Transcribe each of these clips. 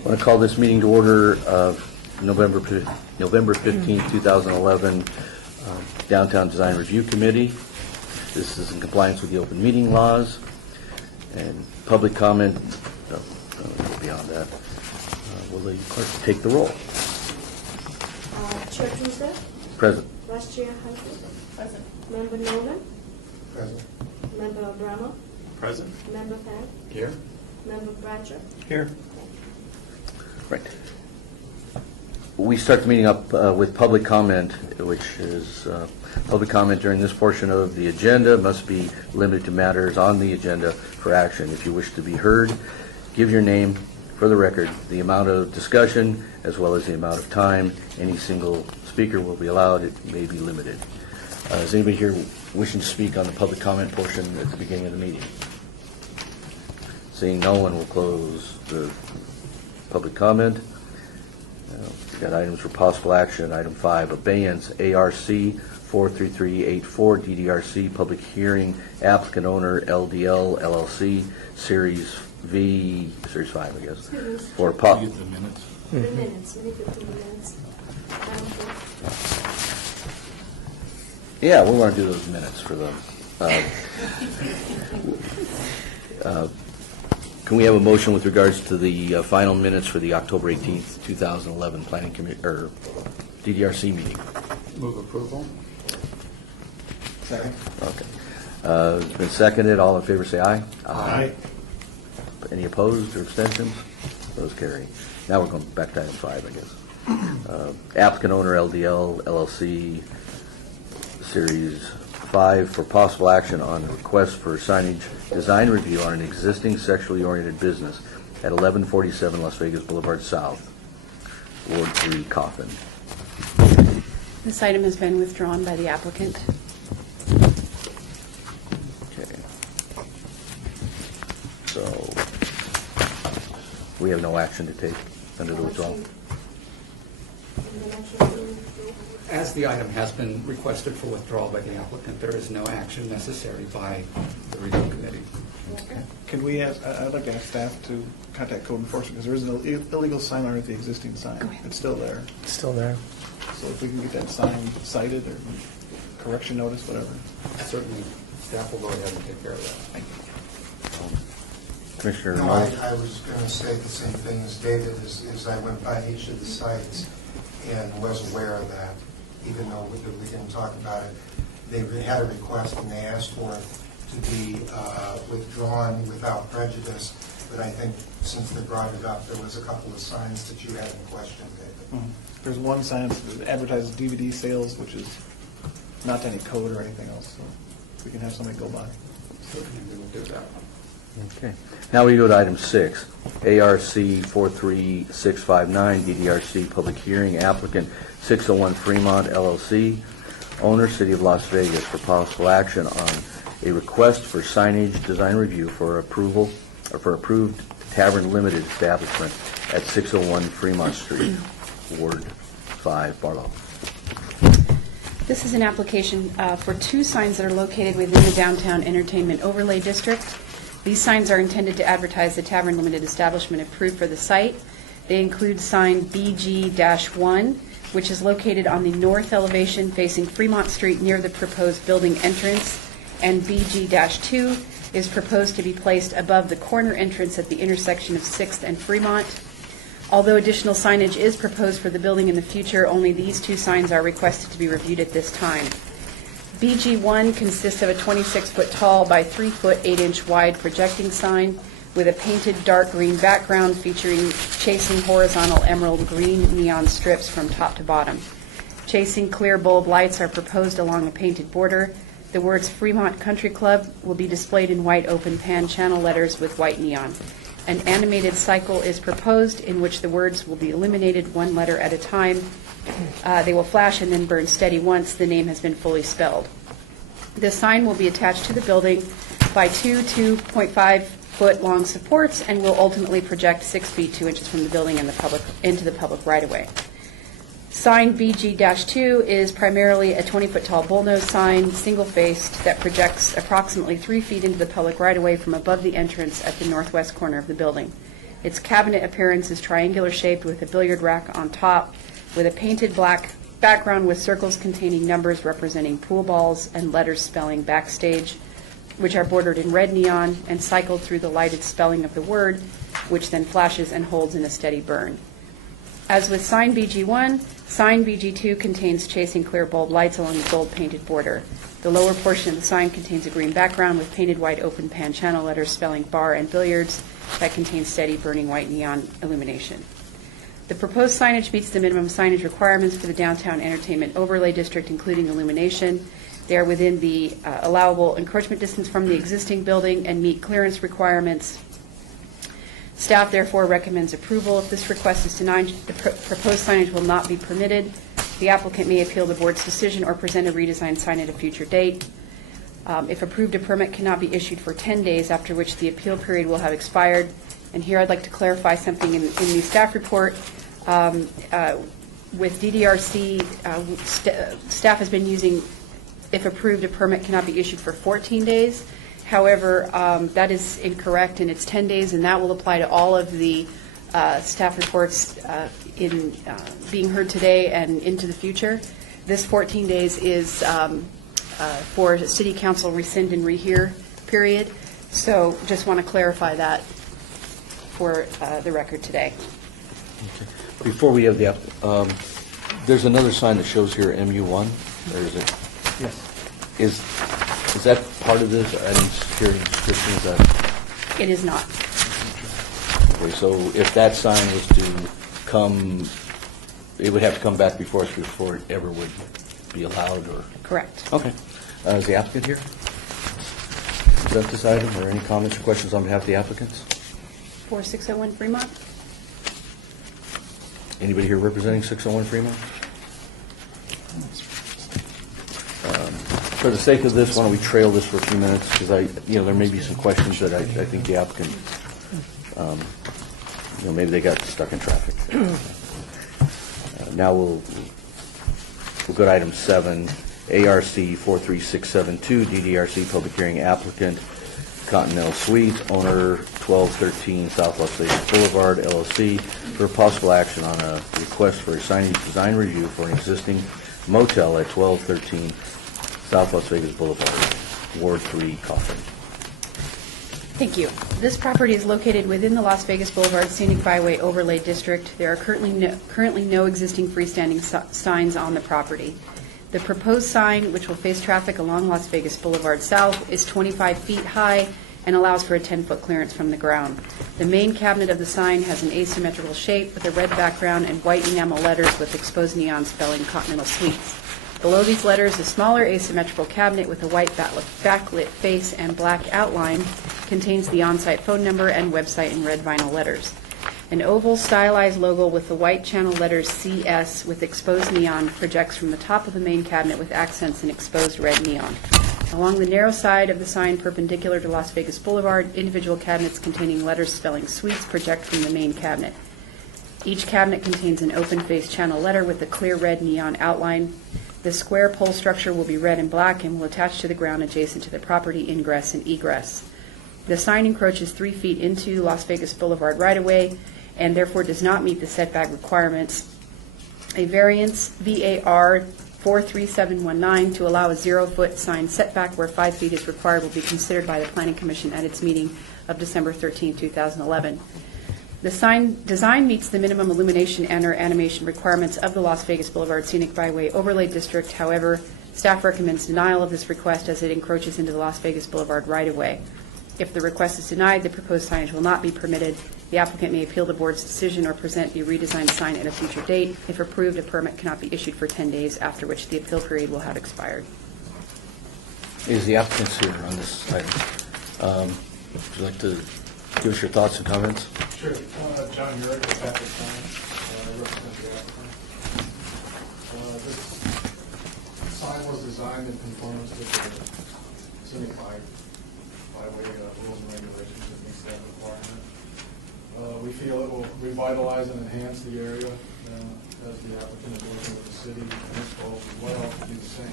I want to call this meeting to order of November 15, 2011, Downtown Design Review Committee. This is in compliance with the open meeting laws. And public comment, beyond that. Will the clerk take the roll? Chair Tuesday? Present. Vice Chair Hunter? Present. Member Nolan? Present. Member Abramo? Present. Member Pat? Here. Member Bradshaw? Here. Right. We start the meeting up with public comment, which is public comment during this portion of the agenda must be limited to matters on the agenda for action. If you wish to be heard, give your name for the record, the amount of discussion, as well as the amount of time any single speaker will be allowed. It may be limited. Is anybody here wishing to speak on the public comment portion at the beginning of the meeting? Seeing no one, will close the public comment. We've got items for possible action. Item 5, abeyance, ARC 43384, DDRC, public hearing, applicant owner, LDL, LLC, Series 5, I guess. For You get the minutes. 3 minutes, maybe 15 minutes. Yeah, we want to do those minutes for them. Can we have a motion with regards to the final minutes for the October 18th, 2011 Planning Committee or DDRC meeting? Move approval. Second. Okay. It's been seconded. All in favor say aye. Aye. Any opposed or abstentions? Those carry. Now we're going back to item 5, I guess. Applicant owner LDL LLC Series 5 for possible action on the request for signage design review on an existing sexually oriented business at 1147 Las Vegas Boulevard South, Ward 3, Coffin. This item has been withdrawn by the applicant. Okay. So we have no action to take under the withdrawal. As the item has been requested for withdrawal by the applicant, there is no action necessary by the review committee. Can we ask, I'd like to ask staff to contact code enforcement, because there is an illegal sign underneath the existing sign. Go ahead. It's still there. It's still there. So if we can get that sign cited or correction notice, whatever. Certainly, staff will go ahead and take care of that. Commissioner No, Knowles? I was going to say the same thing as David, as I went by each of the sites and was aware of that, even though we didn't talk about it. They had a request and they asked for it to be withdrawn without prejudice, but I think since they brought it up, there was a couple of signs that you had in question, David. There's one sign that advertises DVD sales, which is not to any code or anything else, so we can have somebody go by. Certainly, we will do that. Okay. Now we go to item 6, ARC 43659, DDRC public hearing, applicant 601 Fremont LLC, owner City of Las Vegas, for possible action on a request for signage design review for approval or for approved Tavern Limited establishment at 601 Fremont Street, Ward 5, Barlow. This is an application for 2 signs that are located within the Downtown Entertainment Overlay District. These signs are intended to advertise the Tavern Limited establishment approved for the site. They include sign BG-1, which is located on the north elevation facing Fremont Street near the proposed building entrance, and BG-2 is proposed to be placed above the corner entrance at the intersection of 6th and Fremont. Although additional signage is proposed for the building in the future, only these 2 signs are requested to be reviewed at this time. BG-1 consists of a 26-foot tall by 3-foot 8-inch wide projecting sign with a painted dark green background featuring chasing horizontal emerald green neon strips from top to bottom. Chasing clear bulb lights are proposed along a painted border. The words Fremont Country Club will be displayed in white open pan channel letters with white neon. An animated cycle is proposed in which the words will be illuminated 1 letter at a time. They will flash and then burn steady once the name has been fully spelled. This sign will be attached to the building by 2 2.5-foot long supports and will ultimately project 6 feet 2 inches from the building and into the public right-of-way. Sign BG-2 is primarily a 20-foot tall bullnose sign, single-faced, that projects approximately 3 feet into the public right-of-way from above the entrance at the northwest corner of the building. Its cabinet appearance is triangular shaped with a billiard rack on top, with a painted black background with circles containing numbers representing pool balls and letters spelling backstage, which are bordered in red neon and cycled through the lighted spelling of the word, which then flashes and holds in a steady burn. As with sign BG1, sign BG2 contains chasing clear bulb lights along the gold painted border. The lower portion of the sign contains a green background with painted white open pan channel letters spelling bar and billiards that contain steady burning white neon illumination. The proposed signage meets the minimum signage requirements for the downtown entertainment overlay district, including illumination. They are within the allowable encroachment distance from the existing building and meet clearance requirements. Staff therefore recommends approval. If this request is denied, the proposed signage will not be permitted. The applicant may appeal the board's decision or present a redesigned sign at a future date. If approved, a permit cannot be issued for 10 days, after which the appeal period will have expired. And here I'd like to clarify something in the staff report. With DDRC, staff has been using, if approved, a permit cannot be issued for 14 days. However, that is incorrect, and it's 10 days, and that will apply to all of the staff reports being heard today and into the future. This 14 days is for City Council rescind and rehear period. So just want to clarify that for the record today. Before we have the, there's another sign that shows here MU1, or is it? Yes. Is that part of this? I didn't hear the description. Is that? It is not. Okay, so if that sign was to come, it would have to come back before us before it ever would be allowed, or? Correct. Okay. Is the applicant here? Present this item, or any comments or questions on behalf of the applicants? 4601 Fremont? Anybody here representing 601 Fremont? For the sake of this, why don't we trail this for a few minutes, because there may be some questions that I think the applicant, maybe they got stuck in traffic. Now we'll go to item 7, ARC 43672, DDRC public hearing applicant, Continental Suites, owner 1213 South Las Vegas Boulevard, LLC, for possible action on a request for a signage design review for an existing motel at 1213 South Las Vegas Boulevard, Ward 3, Coffin. Thank you. This property is located within the Las Vegas Boulevard Scenic Byway Overlay District. There are currently no existing freestanding signs on the property. The proposed sign, which will face traffic along Las Vegas Boulevard South, is 25 feet high and allows for a 10-foot clearance from the ground. The main cabinet of the sign has an asymmetrical shape with a red background and white enamel letters with exposed neon spelling Continental Suites. Below these letters, a smaller asymmetrical cabinet with a white backlit face and black outline contains the on-site phone number and website in red vinyl letters. An oval stylized logo with the white channel letters CS with exposed neon projects from the top of the main cabinet with accents in exposed red neon. Along the narrow side of the sign perpendicular to Las Vegas Boulevard, individual cabinets containing letters spelling suites project from the main cabinet. Each cabinet contains an open-faced channel letter with a clear red neon outline. The square pole structure will be red and black and will attach to the ground adjacent to the property ingress and egress. The sign encroaches 3 feet into Las Vegas Boulevard right-of-way and therefore does not meet the setback requirements. A variance, VAR 43719, to allow a 0-foot sign setback where 5 feet is required will be considered by the Planning Commission at its meeting of December 13, 2011. The sign design meets the minimum illumination and/or animation requirements of the Las Vegas Boulevard Scenic Byway Overlay District. However, staff recommends denial of this request as it encroaches into the Las Vegas Boulevard right-of-way. If the request is denied, the proposed signage will not be permitted. The applicant may appeal the board's decision or present the redesigned sign at a future date. If approved, a permit cannot be issued for 10 days, after which the appeal period will have expired. Is the applicant here on this item? Would you like to give us your thoughts and comments? Sure. John Yurek with Patrick Sign. I represent the applicant. This sign was designed in conformance with the scenic byway rules and regulations that meets that requirement. We feel it will revitalize and enhance the area as the applicant is working with the city and its goals as well to do the same.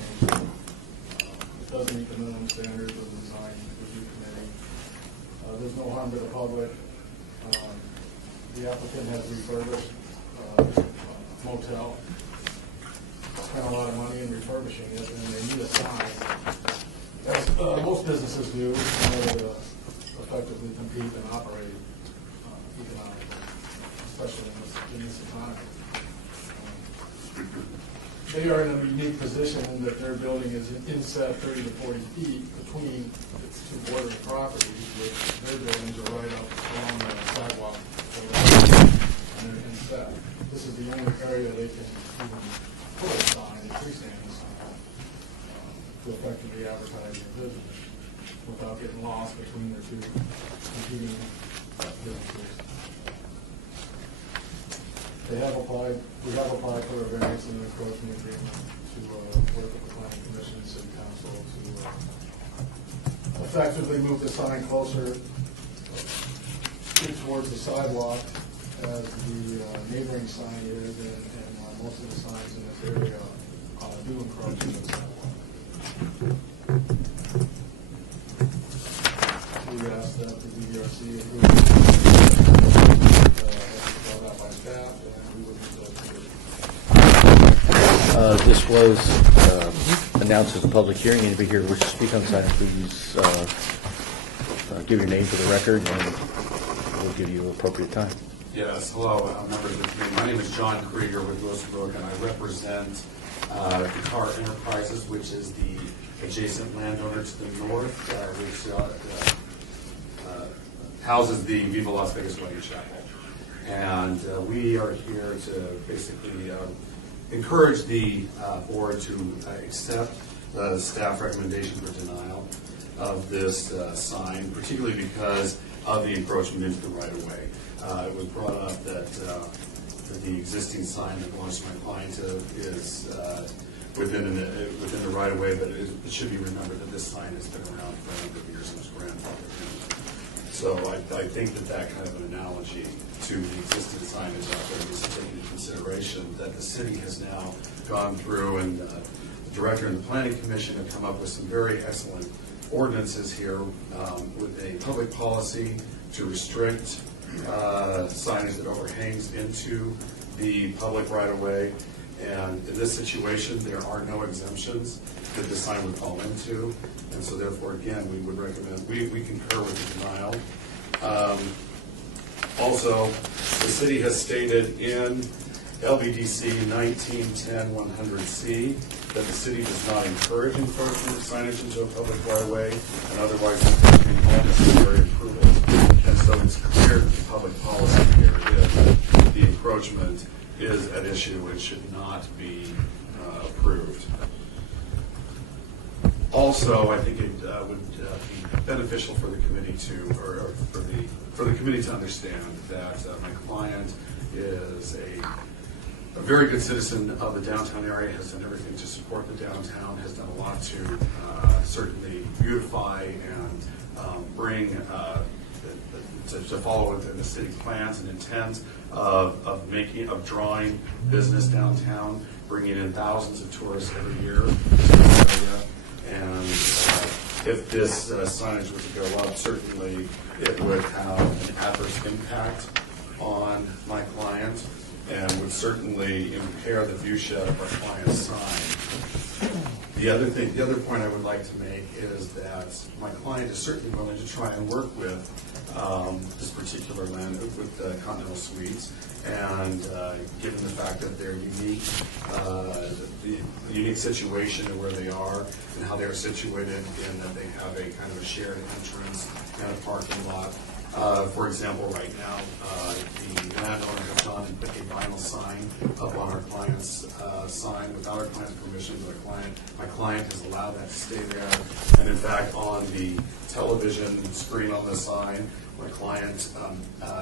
It does meet the minimum standards of the design review committee. There's no harm to the public. The applicant has refurbished motel, spent a lot of money in refurbishing it, and they need a sign, as most businesses do, in order to effectively compete and operate economically, especially in this economy. They are in a unique position in that their building is inset 30 to 40 feet between its two bordering properties, which their buildings are right up along the sidewalk, and they're inset. This is the only area they can even put a sign, a freestanding sign, to effectively advertise their business without getting lost between their two competing businesses. We have applied for a variance and an encroachment agreement to work with the planning commission and city council to effectively move the sign closer towards the sidewalk as the neighboring sign is, and most of the signs in this area do encroach on the sidewalk. We ask that the DDRC approve brought out by staff, and we would This was announced as a public hearing. Anybody here wish to speak on this item, please give your name for the record, and we'll give you appropriate time. Yes, hello, members of the committee. My name is John Krieger with Wilsonbrook, and I represent Guitar Enterprises, which is the adjacent landowner to the north, which houses the Viva Las Vegas Wedding Chapel. And we are here to basically encourage the board to accept the staff recommendation for denial of this sign, particularly because of the encroachment into the right-of-way. It was brought up that the existing sign that belongs to my client is within the right-of-way, but it should be remembered that this sign has been around for a number of years and was grandfathered in. So I think that kind of an analogy to the existing signage out there needs to take into consideration that the city has now gone through, and the director and the planning commission have come up with some very excellent ordinances here with a public policy to restrict signage that overhangs into the public right-of-way. And in this situation, there are no exemptions that the sign would fall into. And so therefore, again, we would recommend, we concur with the denial. Also, the city has stated in LVDC 1910-100C that the city does not encourage encroachment of signage into a public right-of-way and otherwise encouraging all necessary approvals. And so it's clear that the public policy here is that the encroachment is at issue and should not be approved. Also, I think it would be beneficial for the committee to, or for the committee to understand that my client is a very good citizen of the downtown area, has done everything to support the downtown, has done a lot to certainly beautify and bring to follow within the city plans and intent of drawing business downtown, bringing in thousands of tourists every year to the area. And if this signage were to go up, certainly it would have an adverse impact on my client and would certainly impair the view shed of our client's sign. The other point I would like to make is that my client is certainly willing to try and work with this particular land, with Continental Suites, and given the fact that they're unique, the unique situation of where they are and how they're situated, in that they have a kind of a shared entrance and a parking lot. For example, right now, the landowner has gone and put a vinyl sign up on our client's sign without our client's permission, but my client has allowed that to stay there. And in fact, on the television screen on the sign, my client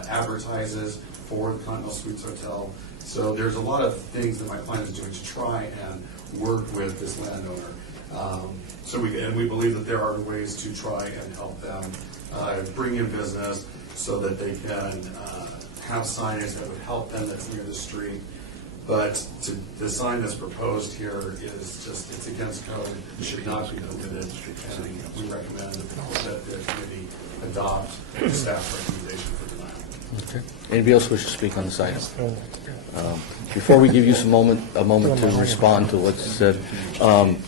advertises for the Continental Suites Hotel. So there's a lot of things that my client is doing to try and work with this landowner. We believe that there are ways to try and help them bring in business so that they can have signage that would help them that's near the street. But the sign that's proposed here is just, it's against code. It should not be permitted. And we recommend that the committee adopt the staff recommendation for denial. Okay. Anybody else wish to speak on this item? Before we give you a moment to respond to what's said,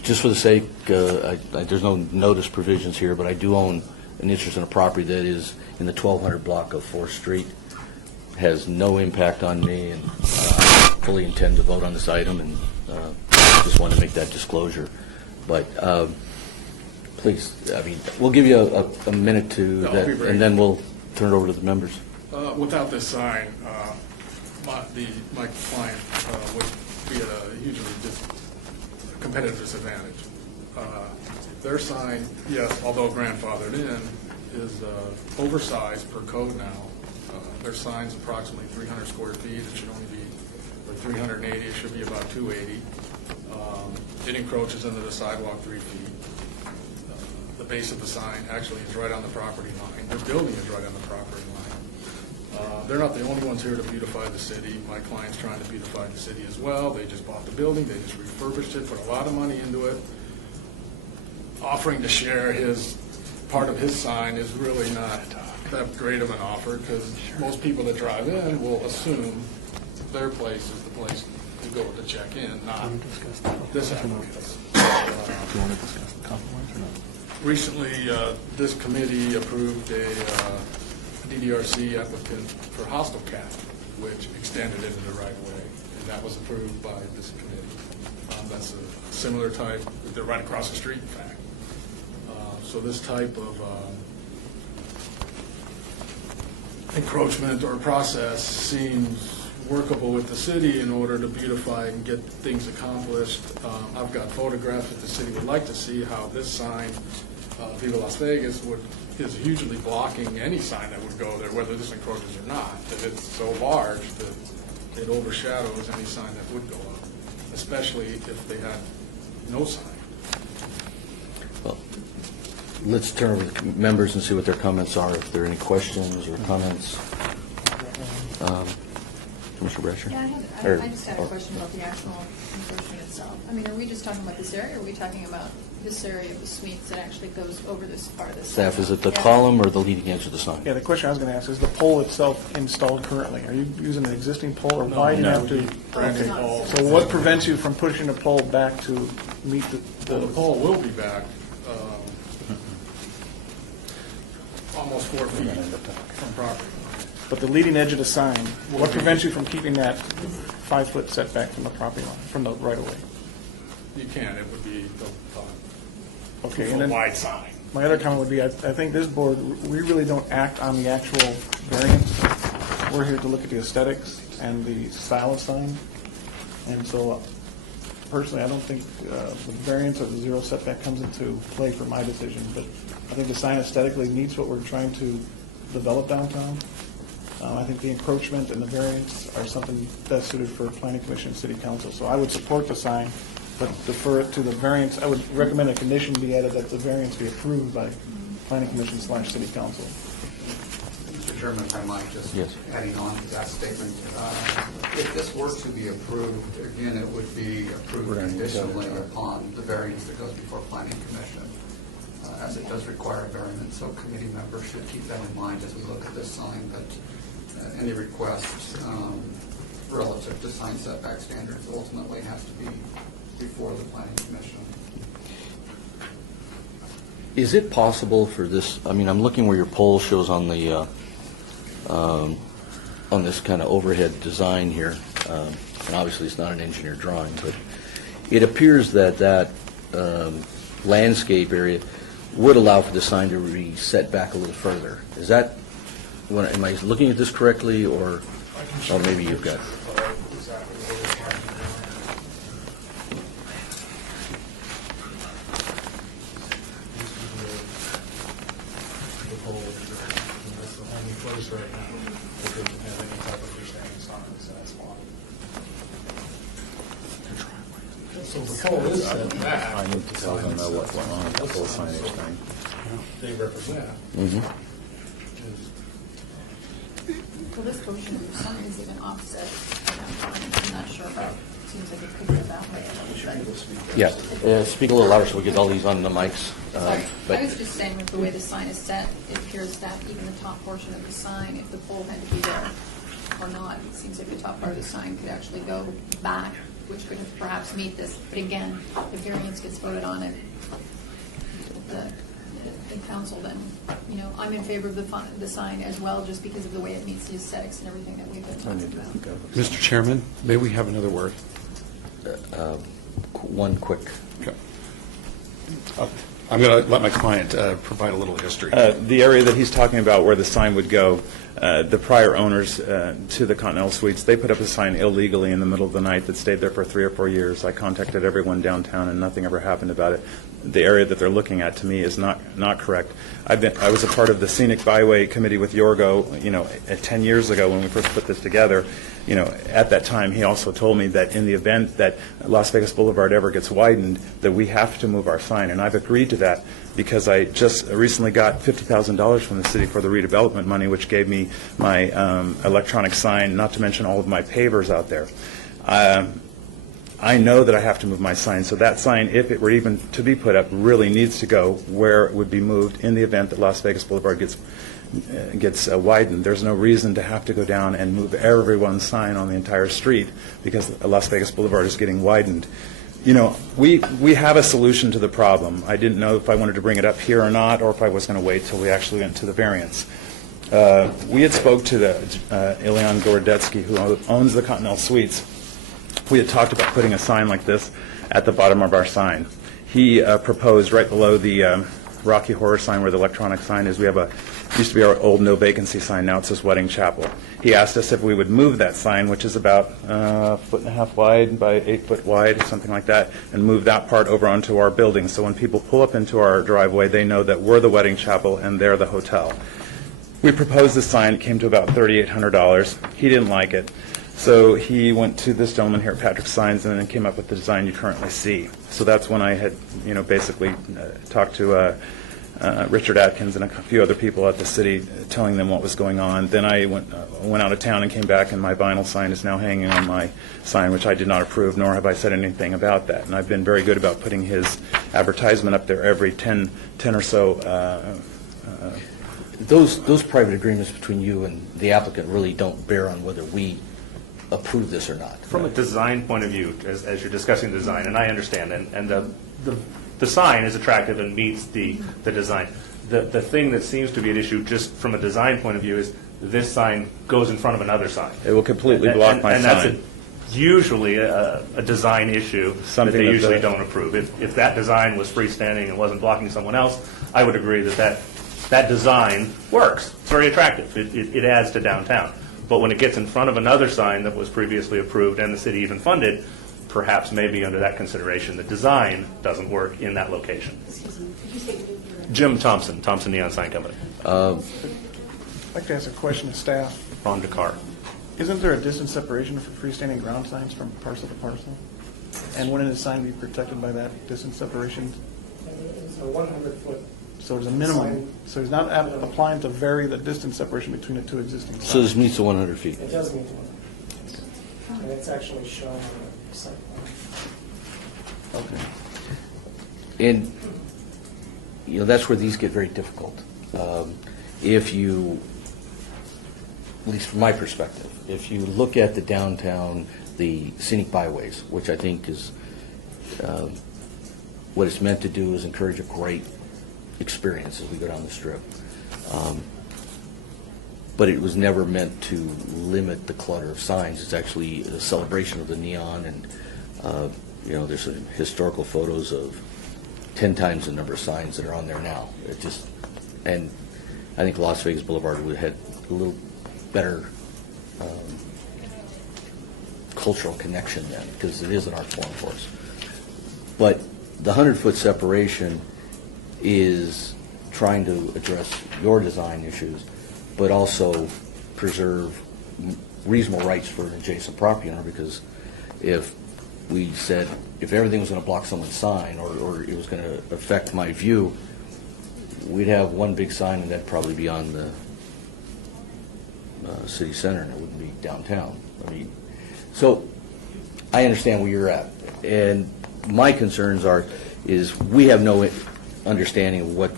just for the sake, there's no notice provisions here, but I do own an interest in a property that is in the 1200 block of 4th Street. Has no impact on me, and I fully intend to vote on this item, and just want to make that disclosure. But please, I mean, we'll give you a minute to No, I'll that, be brief. and then we'll turn it over to the members. Without this sign, my client would be at a hugely competitive disadvantage. Their sign, yes, although grandfathered in, is oversized per code now. Their sign's approximately 300 square feet. It should only be, or 380, it should be about 280. It encroaches into the sidewalk 3 feet. The base of the sign actually is right on the property line. Their building is right on the property line. They're not the only ones here to beautify the city. My client's trying to beautify the city as well. They just bought the building, they just refurbished it, put a lot of money into it. Offering to share part of his sign is really not that great of an offer, because most people that drive in will assume their place is the place to go to check in, not this applicant's. Recently, this committee approved a DDRC applicant for hostile cat, which extended into the right of way, and that was approved by this committee. That's a similar type, they're right across the street, in fact. So this type of encroachment or process seems workable with the city in order to beautify and get things accomplished. I've got photographs that the city would like to see how this sign, Viva Las Vegas, is hugely blocking any sign that would go there, whether this encroaches or not. That it's so large that it overshadows any sign that would go up, especially if they had no sign. Well, let's turn over to the members and see what their comments are, if there are any questions or comments. Commissioner Brasher? Yeah, I just had a question about the actual encroachment itself. I mean, are we just talking about this area, or are we talking about this area of the suites that actually goes over this part of the Staff, is it the Yeah. column or the leading edge of the sign? Yeah, the question I was going to ask is the pole itself installed currently? Are you using an existing pole, or why do you have to? Brand new Okay. pole. So what prevents you from pushing the pole back to meet Well, the the pole will be back almost 4 feet from property. but the leading edge of the sign, what prevents you from keeping that 5-foot setback from the property line, from the right-of-way? You can, it would be the Okay, and full then wide sign. my other comment would be, I think this board, we really don't act on the actual variance. We're here to look at the aesthetics and the style of sign. And so personally, I don't think the variance or the zero setback comes into play for my decision, but I think the sign aesthetically meets what we're trying to develop downtown. I think the encroachment and the variance are something best suited for planning commission and city council. So I would support the sign, but defer it to the variance. I would recommend a condition be added that the variance be approved by planning commission / city council. Mr. Chairman, if I might, just Yes. adding on to that statement. If this were to be approved, again, it would be approved conditionally upon the variance that goes before planning commission, as it does require a variance. So committee members should keep that in mind as we look at this sign, that any requests relative to sign setback standards ultimately has to be before the planning commission. Is it possible for this, I mean, I'm looking where your pole shows on the, on this kind of overhead design here, and obviously it's not an engineer drawing, but it appears that landscape area would allow for the sign to be set back a little further. Is that, am I looking at this correctly, or maybe you've got... Right now, it doesn't have any type of freestanding signs, so that's why. So the pole is set back. I need to tell them what's going on with the whole signage thing. They represent. Well, this portion of your sign is even offset. I'm not sure about, so seems like it could go that way. Yeah, speak a little louder so we get all these on the mics. Sorry. But I was just saying with the way the sign is set, it appears that even the top portion of the sign, if the pole had to be there or not, it seems like the top part of the sign could actually go back, which could perhaps meet this. But again, if variance gets voted on it, the council, then, you know, I'm in favor of the sign as well, just because of the way it meets the aesthetics and everything that we've been talking about. Mr. Chairman, may we have another word? one quick. Okay. I'm going to let my client provide a little history. The area that he's talking about where the sign would go, the prior owners to the Continental Suites, they put up a sign illegally in the middle of the night that stayed there for 3 or 4 years. I contacted everyone downtown and nothing ever happened about it. The area that they're looking at, to me, is not correct. I was a part of the Scenic Byway Committee with Yorgo, 10 years ago when we first put this together. At that time, he also told me that in the event that Las Vegas Boulevard ever gets widened, that we have to move our sign, and I've agreed to that because I just recently got $50,000 from the city for the redevelopment money, which gave me my electronic sign, not to mention all of my pavers out there. I know that I have to move my sign, so that sign, if it were even to be put up, really needs to go where it would be moved in the event that Las Vegas Boulevard gets widened. There's no reason to have to go down and move everyone's sign on the entire street because Las Vegas Boulevard is getting widened. We have a solution to the problem. I didn't know if I wanted to bring it up here or not, or if I was going to wait till we actually went to the variance. We had spoke to Ileana Gorodetsky, who owns the Continental Suites. We had talked about putting a sign like this at the bottom of our sign. He proposed right below the Rocky Horror sign where the electronic sign is. We have used to be our old no vacancy sign, now it says Wedding Chapel. He asked us if we would move that sign, which is about 1.5 foot wide by 8 foot wide, something like that, and move that part over onto our building. So when people pull up into our driveway, they know that we're the Wedding Chapel and they're the hotel. We proposed this sign. It came to about $3,800. He didn't like it. So he went to this gentleman here at Patrick Signs and then came up with the design you currently see. So that's when I had, basically talked to Richard Atkins and a few other people at the city, telling them what was going on. Then I went out of town and came back, and my vinyl sign is now hanging on my sign, which I did not approve, nor have I said anything about that. And I've been very good about putting his advertisement up there every 10 or so. Those private agreements between you and the applicant really don't bear on whether we approve this or not. From a design point of view, as you're discussing the design, and I understand, and the sign is attractive and meets the design. The thing that seems to be an issue, just from a design point of view, is this sign goes in front of another sign. It will completely block my and sign. That's usually a design issue that they usually don't approve. If that design was freestanding and wasn't blocking someone else, I would agree that design works. It's very attractive. It adds to downtown. But when it gets in front of another sign that was previously approved and the city even funded, perhaps maybe under that consideration, the design doesn't work in that location. Jim Thompson, Thompson Neon Sign Company. I'd like to ask a question of staff. Ron Descartes. Isn't there a distance separation for freestanding ground signs from parcel to parcel? And wouldn't a sign be protected by that distance separation? It's a 100-foot. So there's a minimum. So he's not applying to vary the distance separation between the two existing signs. So this meets the 100 feet. It does meet 100. And it's actually shown on the site plan. Okay. And, that's where these get very difficult. If you, at least from my perspective, if you look at the downtown, the scenic byways, which I think is, what it's meant to do is encourage a great experience as we go down the strip. But it was never meant to limit the clutter of signs. It's actually a celebration of the neon, and there's some historical photos of 10 times the number of signs that are on there now. And I think Las Vegas Boulevard would have had a little better cultural connection then, because it is an art form for us. But the 100-foot separation is trying to address your design issues, but also preserve reasonable rights for an adjacent property owner, because if we said, if everything was going to block someone's sign or it was going to affect my view, we'd have one big sign and that'd probably be on the city center and it wouldn't be downtown. So I understand where you're at, and my concerns is we have no understanding of what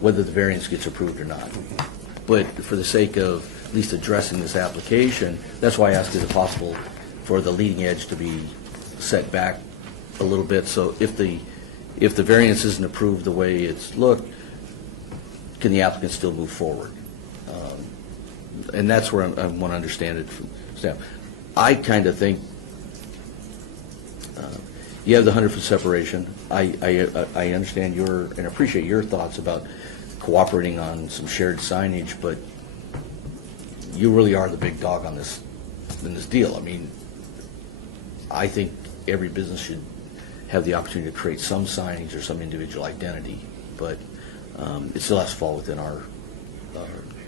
whether the variance gets approved or not. But for the sake of at least addressing this application, that's why I asked, is it possible for the leading edge to be set back a little bit? So if the variance isn't approved the way it's looked, can the applicant still move forward? And that's where I want to understand it from staff. I kind of think you have the 100-foot separation. I understand and appreciate your thoughts about cooperating on some shared signage, but you really are the big dog on this deal. I mean, I think every business should have the opportunity to create some signage or some individual identity, but it still has to fall within our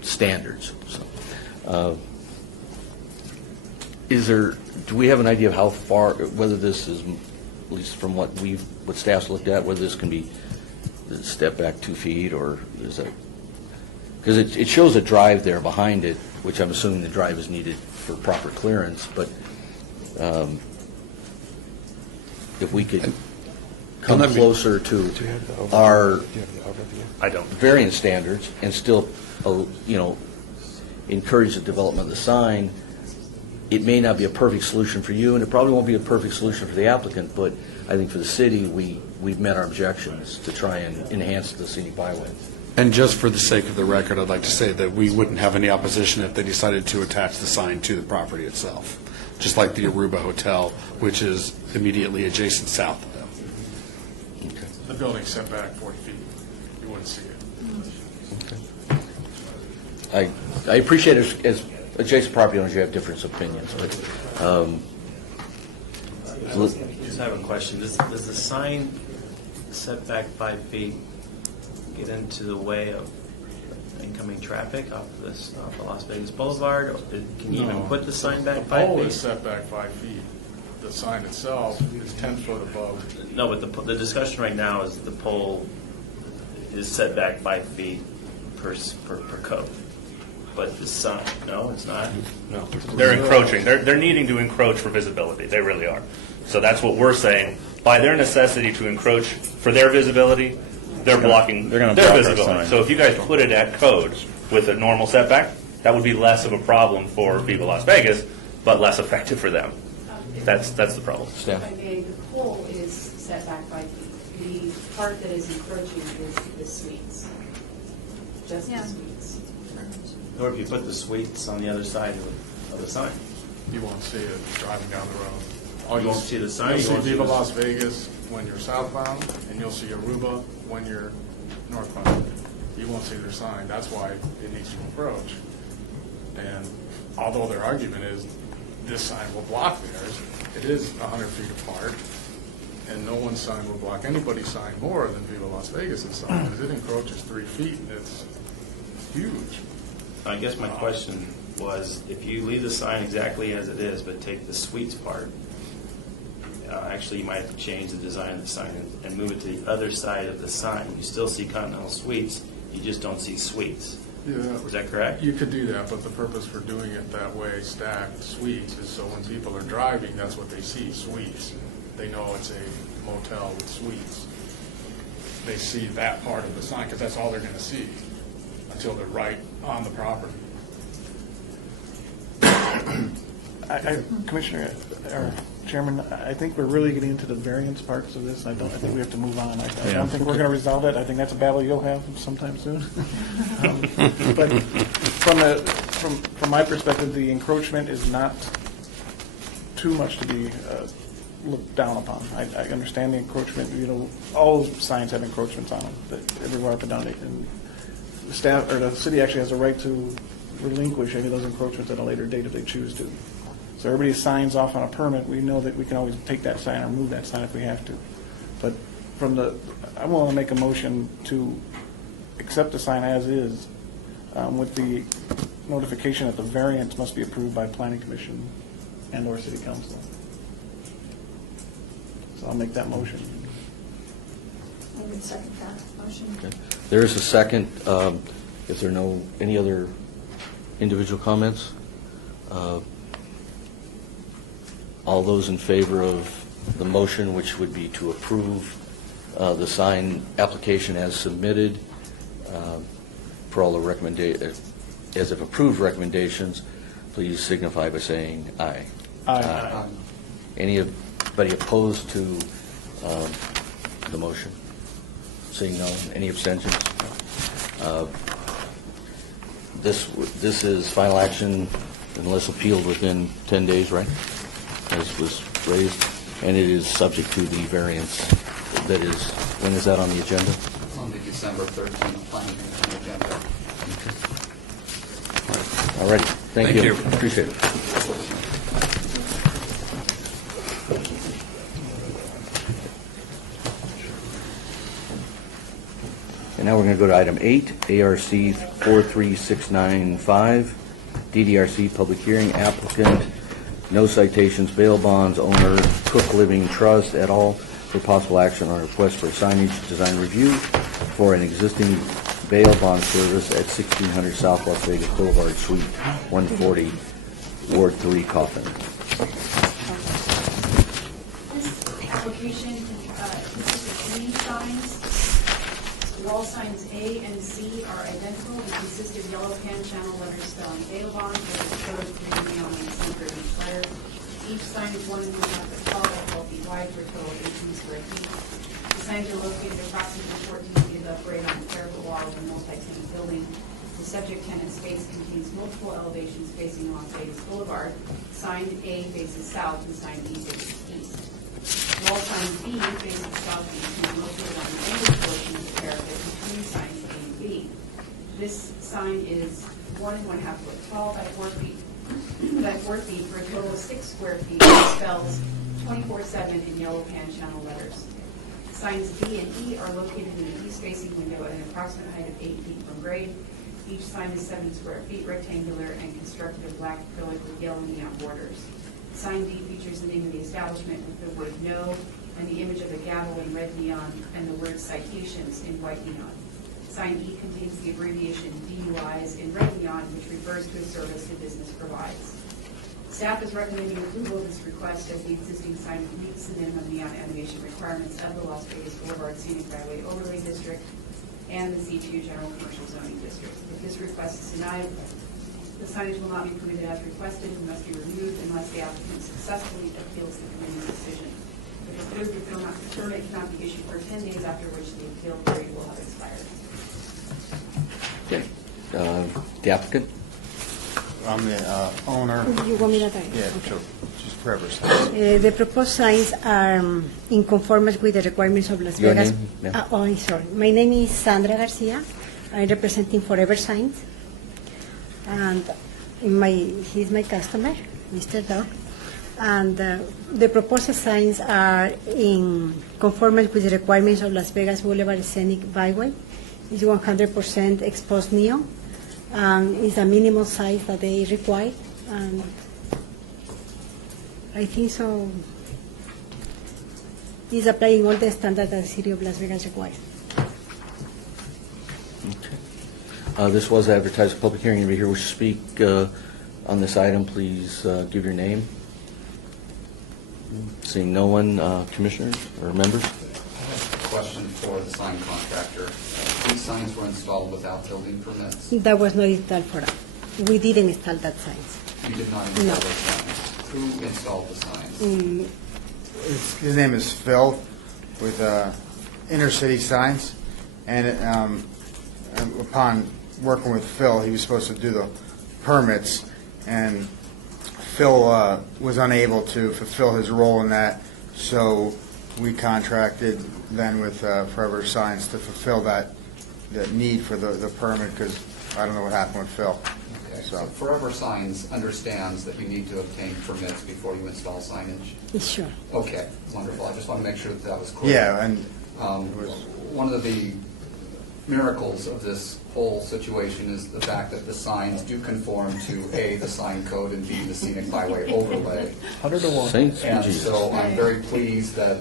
standards. So, do we have an idea of how far, whether this is, at least from what staff's looked at, whether this can be step back 2 feet, or is that, because it shows a drive there behind it, which I'm assuming the drive is needed for proper clearance, but if we could come closer to our I don't. variance standards and still, encourage the development of the sign, it may not be a perfect solution for you, and it probably won't be a perfect solution for the applicant, but I think for the city, we've met our objections to try and enhance the scenic byway. And just for the sake of the record, I'd like to say that we wouldn't have any opposition if they decided to attach the sign to the property itself, just like the Aruba Hotel, which is immediately adjacent south of them. The building setback 40 feet, you wouldn't see it. I appreciate it as adjacent property owners, you have different opinions, but Just have a question. Does the sign setback 5 feet get into the way of incoming traffic off of Las Vegas Boulevard? Or can you even No. put the sign back The 5 pole feet? is set back 5 feet. The sign itself is 10 foot above. No, but the discussion right now is the pole is set back 5 feet per code. But the sign, no, it's not? No, they're encroaching. They're needing to encroach for visibility. They really are. So that's what we're saying. By their necessity to encroach for their visibility, they're blocking they're gonna their block our visibility. sign. So if you guys put it at code with a normal setback, that would be less of a problem for Viva Las Vegas, but less effective for them. That's the problem. staff. If I may, the pole is set back 5 feet. The part that is encroaching is the suites, just the Yeah. suites. Or if you put the suites on the other side of the sign. You won't see it driving down the road. You won't see the sign, You'll you see won't see Viva the- Las Vegas when you're southbound, and you'll see Aruba when you're northbound. You won't see their sign. That's why it needs to approach. And although their argument is this sign will block theirs, it is 100 feet apart, and no one sign will block anybody's sign more than Viva Las Vegas' sign, because it encroaches 3 feet, and it's huge. I guess my question was, if you leave the sign exactly as it is, but take the suites part, actually, you might have to change the design of the sign and move it to the other side of the sign. You still see Continental Suites, you just don't see suites. Yeah. Is that correct? You could do that, but the purpose for doing it that way, stacked suites, is so when people are driving, that's what they see, suites. They know it's a motel with suites. They see that part of the sign, because that's all they're gonna see until they're right on the property. Commissioner, or Chairman, I think we're really getting into the variance parts of this. I think we have to move on. I don't think we're going to resolve it. I think that's a battle you'll have sometime soon. But from my perspective, the encroachment is not too much to be looked down upon. I understand the encroachment, all signs have encroachments on them, but everywhere up and down it. And the staff, or the city actually has a right to relinquish any of those encroachments at a later date if they choose to. So everybody signs off on a permit, we know that we can always take that sign or remove that sign if we have to. But I want to make a motion to accept the sign as is, with the notification that the variance must be approved by Planning Commission and/or City Council. So I'll make that motion. I would second that motion. Okay. There is a second. If there are any other individual comments? All those in favor of the motion, which would be to approve the sign application as submitted, for all the as if approved recommendations, please signify by saying aye. Aye. Anybody opposed to the motion? Seeing none. Any abstentions? This is final action unless appealed within 10 days, right? As was raised, and it is subject to the variance that is, when is that on the agenda? On the December 13th planning commission agenda. All righty. Thank you. Appreciate it. And now we're going to go to item 8, ARC 43695, DDRC public hearing, applicant, no citations, bail bonds, owner, Cook Living Trust et al. For possible action on a request for signage design review for an existing bail bond service at 1600 South Las Vegas Boulevard, Suite 140, Ward 3, Coffin. This application consists of 3 signs. Wall signs A and C are identical and consist of yellow pan channel letters spelling bail bond with a code reading on the center of each letter. Each sign is 1.5 foot tall by 12 feet wide for a total of 18 square feet. The signs are located approximately 14 feet above grade on the parapet wall of a multi-tenant building. The subject tenant space contains multiple elevations facing Las Vegas Boulevard. Sign A faces south and sign E faces east. Wall sign B faces southeast and is located on the angled portion of the parapet between signs A and B. This sign is 1.5 foot tall by 4 feet for a total of 6 square feet and spells 24/7 in yellow pan channel letters. Signs B and E are located in an east-facing window at an approximate height of 8 feet from grade. Each sign is 7 square feet rectangular and constructed of black acrylic with yellow neon borders. Sign D features the name of the establishment with the word no and the image of a gavel in red neon and the word citations in white neon. Sign E contains the abbreviation DUIs in red neon, which refers to a service the business provides. Staff is recommending approval of this request as the existing sign meets the minimum neon animation requirements of the Las Vegas Boulevard Scenic Byway Overlay District and the C2 General Commercial Zoning District. If this request is denied, the signage will not be permitted as requested and must be removed unless the applicant successfully appeals the committee's decision. If approved, the permit cannot be issued for 10 days, after which the appeal period will have expired. Okay. The applicant? I'm the owner. You want me to type? Yeah, sure. Just forever. The proposed signs are in conformance with the requirements of Las Your Vegas. name, ma'am? Sorry. My name is Sandra Garcia. I'm representing Forever Signs. And he's my customer, Mr. Dog. And the proposed signs are in conformance with the requirements of Las Vegas Boulevard Scenic Byway. It's 100% exposed neon. It's a minimal size that they require. And I think so. It's applying all the standards that the City of Las Vegas requires. This was advertised a public hearing. Anybody here wish to speak on this item, please give your name. Seeing no one, commissioners or members? Question for the sign contractor. These signs were installed without building permits. That was not installed for us. We didn't install that signs. You did not install No. those signs. Who installed the signs? His name is Phil with Inner City Signs. And upon working with Phil, he was supposed to do the permits. And Phil was unable to fulfill his role in that. So we contracted then with Forever Signs to fulfill that need for the permit, because I don't know what happened with Phil. Okay, so Forever Signs understands that you need to obtain permits before you install signage? Sure. Okay, wonderful. I just want to make sure that that was clear. Yeah, and One of the miracles of this whole situation is the fact that the signs do conform to A, the sign code, and B, the scenic byway overlay. 100 to 1. Saints be And Jesus. so I'm very pleased that,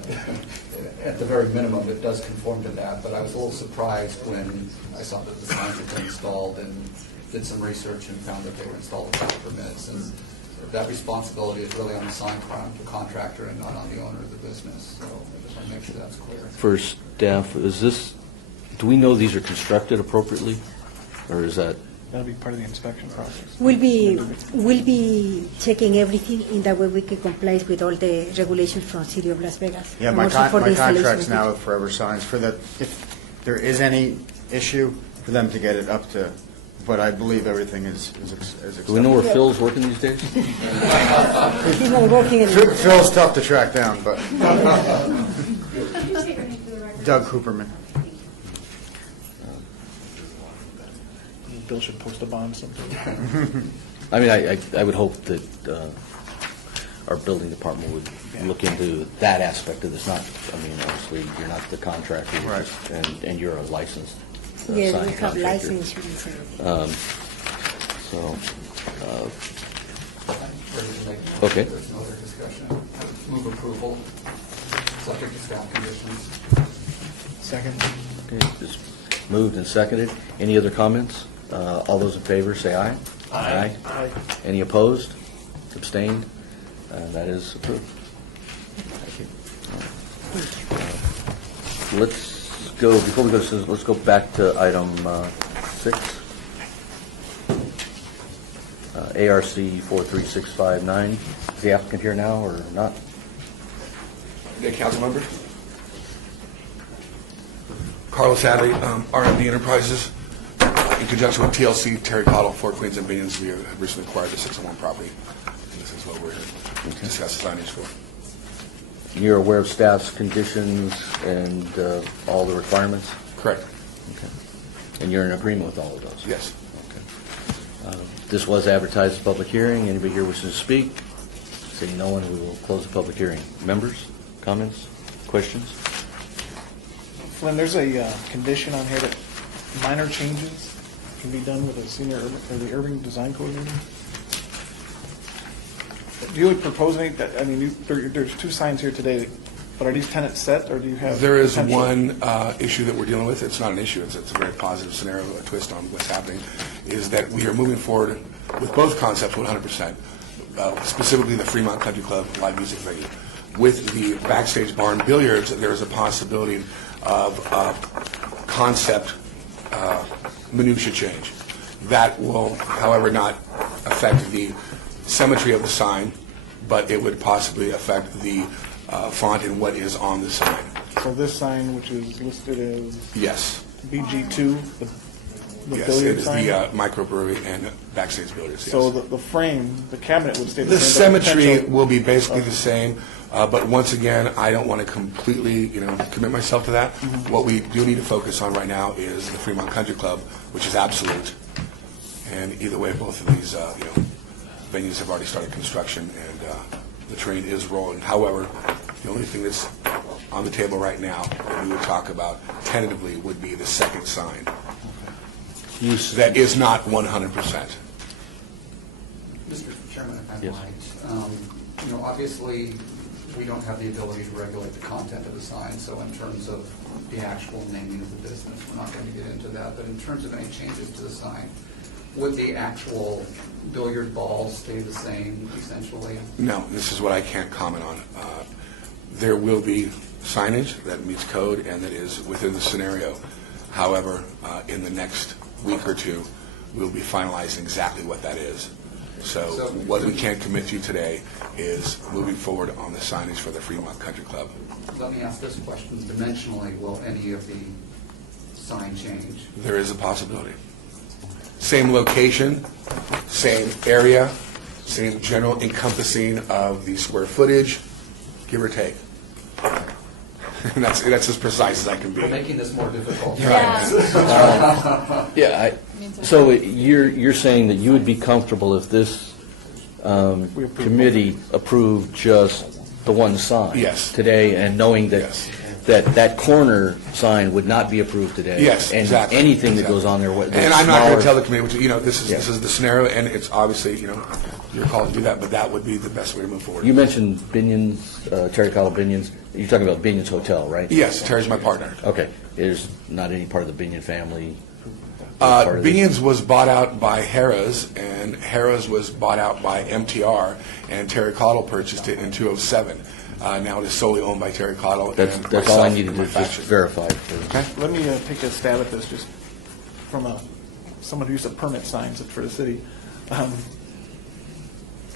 at the very minimum, it does conform to that, but I was a little surprised when I saw that the signs had been installed and did some research and found that they were installed without permits. And that responsibility is really on the sign contractor and not on the owner of the business. So I just want to make sure that's clear. For staff, do we know these are constructed appropriately? Or is that, That'll be part of the inspection process. We'll be checking everything in that way we can comply with all the regulations from City of Las Vegas. Yeah, and my also for the installation contract's of now it. with Forever Signs for that, if there is any issue, for them to get it up to, but I believe everything is acceptable. do we know where Phil's working these days? He's not working anymore. Phil's tough to track down, but Doug Cooperman. Bill should post a bond sometime. I mean, I would hope that our building department would look into that aspect of this. Not, I mean, obviously, you're not the contractor, you're Right. just- and you're a licensed Yes, sign we have contractor. license insurance. So, Ready to make a motion? Okay. There's no other discussion. Move approval, subject to staff conditions. Second? okay, it's moved and seconded. Any other comments? All those in favor, say aye. Aye. Aye. Any opposed? Abstained? That is approved. Thank you. Let's go, before we go, let's go back to item 6. ARC 43659. Is the applicant here now or not? Yeah, council members. Carlos Hadley, RMD Enterprises. In conjunction with TLC, Terry Cottle, Fort Queens and Binions, we have recently acquired the 601 property. And this is what we're here to discuss the signage for. You're aware of staff's conditions and all the requirements? Correct. Okay. And you're in agreement with all of those? Yes. This was advertised as a public hearing. Anybody here wishing to speak? Seeing no one, we will close the public hearing. Members, comments, questions? Flynn, there's a condition on here that minor changes can be done with a senior urban, or the urban design coordinator. Do you propose any, that, I mean, there's 2 signs here today, but are these tenants set, or do you have? There is potential- one issue that we're dealing with. It's not an issue. It's a very positive scenario, a twist on what's happening, is that we are moving forward with both concepts 100%, specifically the Fremont Country Club live music venue. With the backstage bar and billiards, there is a possibility of concept minutia change. That will, however, not affect the symmetry of the sign, but it would possibly affect the font and what is on the sign. So this sign, which is listed as Yes. BG2, the Yes, it billiard is sign? the microbrewery and backstage billiards, yes. So the frame, the cabinet would stay the The same? but symmetry potential- will be basically the same, but once again, I don't want to completely, commit myself to that. What we do need to focus on right now is the Fremont Country Club, which is absolute. And either way, both of these, venues have already started construction, and the train is rolling. However, the only thing that's on the table right now that we would talk about tentatively would be the second sign. That is not 100%. Mr. Chairman, if I Yes. might, obviously, we don't have the ability to regulate the content of the sign, so in terms of the actual naming of the business, we're not going to get into that, but in terms of any changes to the sign, would the actual billiard balls stay the same, essentially? No, this is what I can't comment on. There will be signage that meets code and that is within the scenario. However, in the next week or two, we'll be finalizing exactly what that is. So what we can't commit to today is moving forward on the signage for the Fremont Country Club. Let me ask this question. Dimensionally, will any of the sign change? There is a possibility. Same location, same area, same general encompassing of the square footage, give or take. And that's as precise as I can be. We're making this more difficult. Yeah, so you're saying that you would be comfortable if this committee approved just the one sign? Yes. Today, and knowing that, Yes. that corner sign would not be approved today? Yes, exactly. And anything that Exactly. goes on there, And I'm not going smaller- to tell the committee, this Yeah. is the scenario, and it's obviously, your call to do that, but that would be the best way to move forward. You mentioned Binion's, Terry Cottle Binion's. You're talking about Binion's Hotel, right? Yes, Terry's my partner. Okay. There's not any part of the Binion family? part of this? Beans was bought out by Harrah's, and Harrah's was bought out by MTR, and Terry Cottle purchased it in 2007. Now it is solely owned by Terry Cottle. That's and all I myself needed and to my just faction. verify. Let me take a stab at this, just from someone who used to permit signs for the city.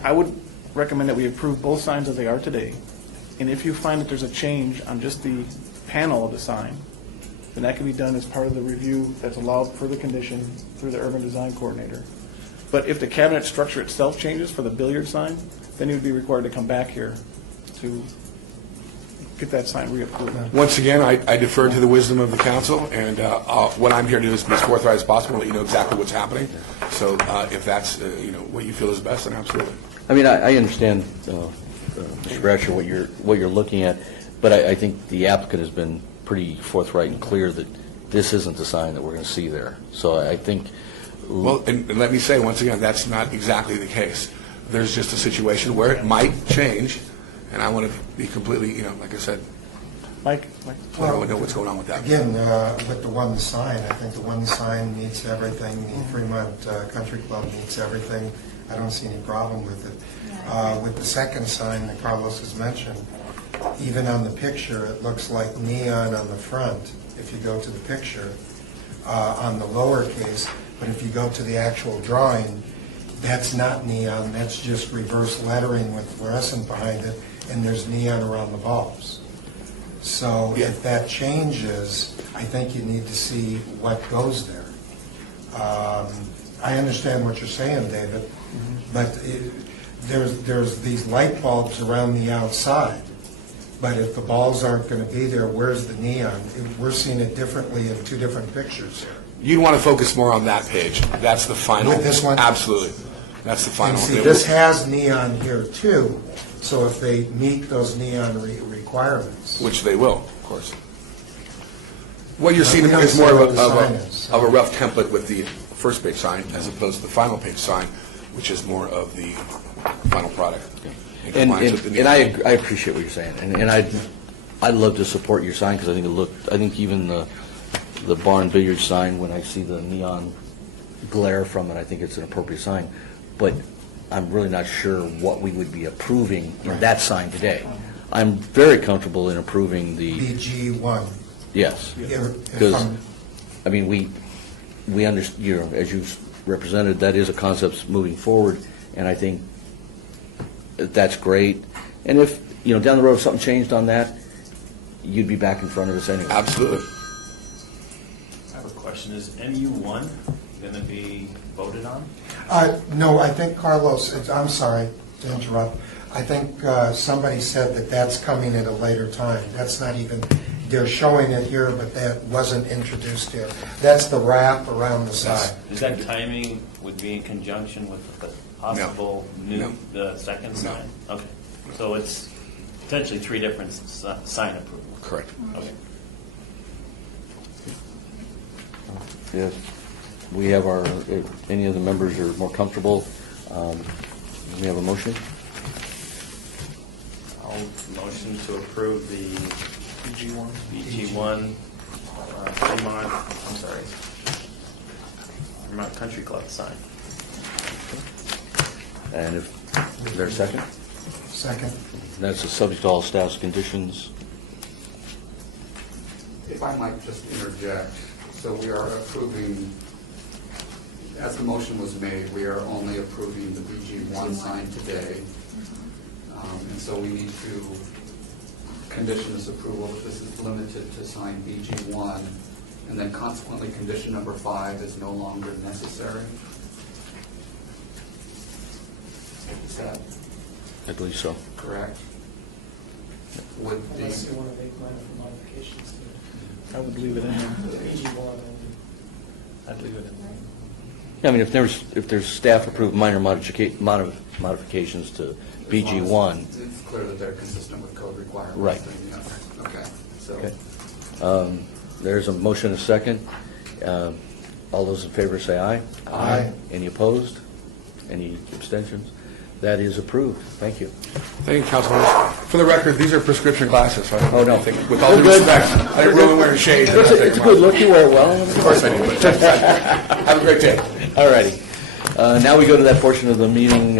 I would recommend that we approve both signs as they are today, and if you find that there's a change on just the panel of the sign, then that can be done as part of the review that's allowed for the condition through the urban design coordinator. But if the cabinet structure itself changes for the billiard sign, then you would be required to come back here to get that sign reapproved. Once again, I defer to the wisdom of the council, and what I'm here to do is be as forthright as possible and let you know exactly what's happening. So if that's what you feel is best, then absolutely. I mean, I understand, Mr. Bradshaw, what you're looking at, but I think the applicant has been pretty forthright and clear that this isn't the sign that we're going to see there. So I think... Well, and let me say, once again, that's not exactly the case. There's just a situation where it might change, and I want to be completely, like I said, Mike? I don't know what's going on with that. Again, with the one sign, I think the one sign meets everything. The Fremont Country Club meets everything. I don't see any problem with it. With the second sign that Carlos has mentioned, even on the picture, it looks like neon on the front, if you go to the picture, on the lowercase, but if you go to the actual drawing, that's not neon, that's just reverse lettering with fluorescent behind it, and there's neon around the bulbs. So if that changes, I think you need to see what goes there. I understand what you're saying, David, but there's these light bulbs around the outside. But if the balls aren't going to be there, where's the neon? We're seeing it differently in two different pictures here. You'd want to focus more on that page. That's the final. With this one? Absolutely. That's the final. And see, this has neon here too, so if they meet those neon requirements. Which they will, of course. What you're But seeing we don't is more say of what the sign is. a rough template with the first page sign as opposed to the final page sign, which is more of the final product. in And compliance with the I neon. appreciate what you're saying, and I'd love to support your sign, because I think even the barn billiard sign, when I see the neon glare from it, I think it's an appropriate sign, but I'm really not sure what we would be approving in that sign today. I'm very comfortable in approving the, BG1. yes, If because, I'm- I mean, we understand, as you've represented, that is a concept moving forward, and I think that's great. And if, down the road, if something changed on that, you'd be back in front of us anyway. Absolutely. I have a question. Is MU1 going to be voted on? No, I think Carlos, I'm sorry to interrupt. I think somebody said that that's coming at a later time. That's not even, they're showing it here, but that wasn't introduced here. That's the wrap around the side. Is that timing would be in conjunction with the possible No. the second sign? Okay. So it's potentially three different sign approvals. Correct. Okay. If we have if any of the members are more comfortable, we have a motion? I'll motion to approve the BG1. BG1 Fremont Country Club sign. And is there a second? Second. That's a subject to all staff's conditions. If I might just interject, so we are approving, as the motion was made, we are only approving the BG1 sign today. And so we need to condition this approval that this is limited to sign BG1, and then consequently, condition number 5 is no longer necessary. Is that I believe so. correct? Would Unless the, you want to make minor modifications to I would leave it in there. BG1 and I'd leave it in. I mean, if there's staff-approved minor modifications to BG1, it's clear that they're consistent with code requirements. Right. then yes. Okay, so. okay. There's a motion, a second. All those in favor say aye. Aye. Any opposed? Any abstentions? That is approved. Thank you. Thank you, Councilman. For the record, these are prescription glasses, so I don't Oh, no. think, with all due respect, I didn't really wear shades. It's a good look, you wear it well. Of course I do, but have a great day. All righty. Now we go to that portion of the meeting,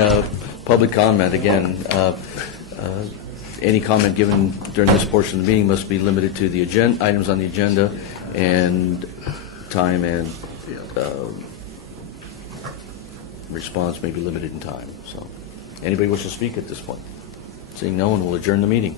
public comment. Again, any comment given during this portion of the meeting must be limited to the items on the agenda, and time and response may be limited in time. So, anybody wish to speak at this point? Seeing no one, will adjourn the meeting.